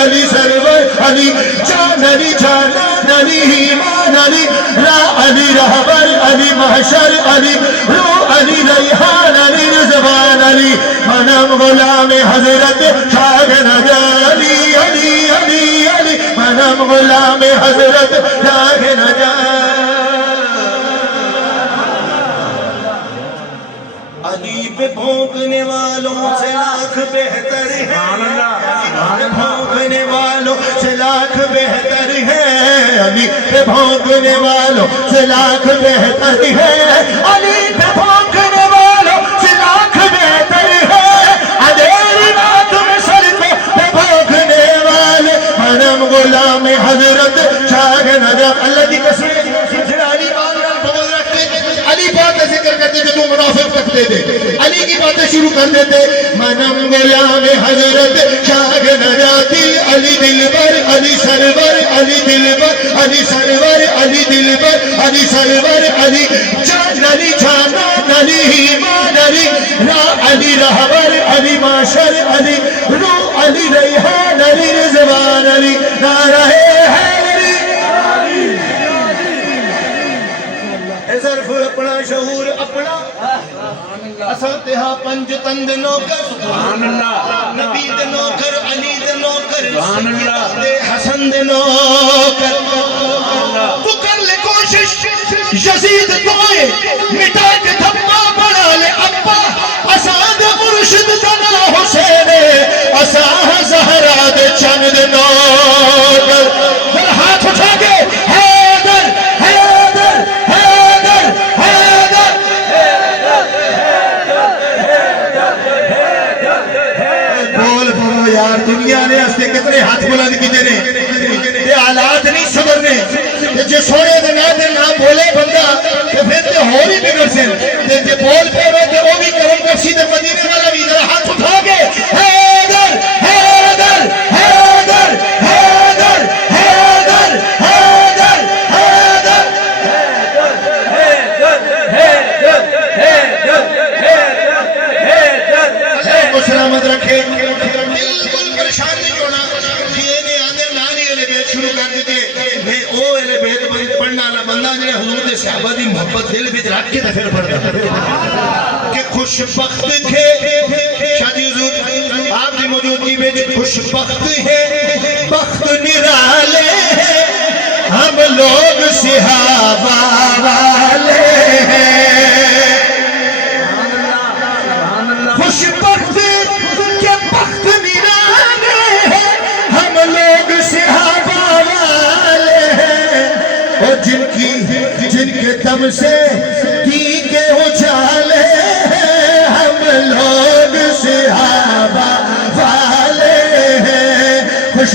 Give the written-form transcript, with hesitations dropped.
علی سرور علی جان علی جانان علی ایمان علی را علی رہبر علی محشر علی روح علی ریحان علی رضوان علی منم غلام حضرت شاہ نجالی علی علی علی منم غلام حضرت شاہ نجالی علی پہ بھونکنے والوں سے لاکھ بہتر ہے علی پہ بھونکنے والوں سے لاکھ بہتر ہے علی پہ بھونکنے والوں سے لاکھ بہتر ہے علی پہ بھونکنے والوں سے لاکھ بہتر ہے اندھیری رات میں سر پہ بھونکنے والے منم غلام حضرت شاہ نجف اللہ دی قسم علی بات ذکر کرتے تھے تو منافق کرتے تھے علی کی باتیں شروع کر دیتے منم غلام حضرت شاہ نجاتی علی دلبر علی سرور علی دلبر علی سرور علی دلبر علی سرور علی جان علی جانان علی ایمان علی را علی رہبر علی معشر علی روح علی ریحان علی رضوان علی نعرہ حیدری ظرف اپنا شعور اپنا اساتہا پنج تند نوکر نبی دے نوکر علی دے نوکر دے حسن دے نوکر تو کر لے کوشش یزید کوئے مٹا کے دھپا بڑھا لے ابا اساد مرشد دنا حسین اساہ زہرا دے چند نوکر پھر ہاتھ اٹھا کے دنیا نے ہستے کتنے ہاتھ بلند کی دینے یہ حالات نہیں صبرنے جو سونے دے نہ بولے بندہ تو پھر تے ہو بھی بگڑ سے جو بول پہ ہوئے وہ بھی کرم کر سیدھے مدینے والا بھی ذرا ہاتھ اٹھا کے حیدر حیدر حیدر حیدر حیدر حیدر حیدر حیدر کو سلامت رکھے صحابہ دی محبت دل بھی رکھ کے پھر پڑھتا کہ خوش بخت تھے شادی حضور آپ دی موجودگی میں خوش بخت ہے بخت نرالے ہم لوگ صحابہ والے ہیں خوش بخت کے بخت نرالے ہیں ہم لوگ صحابہ والے ہیں اور جن کے دم سے کی کے اچھالے ہیں ہم لوگ صحابہ والے ہیں خوش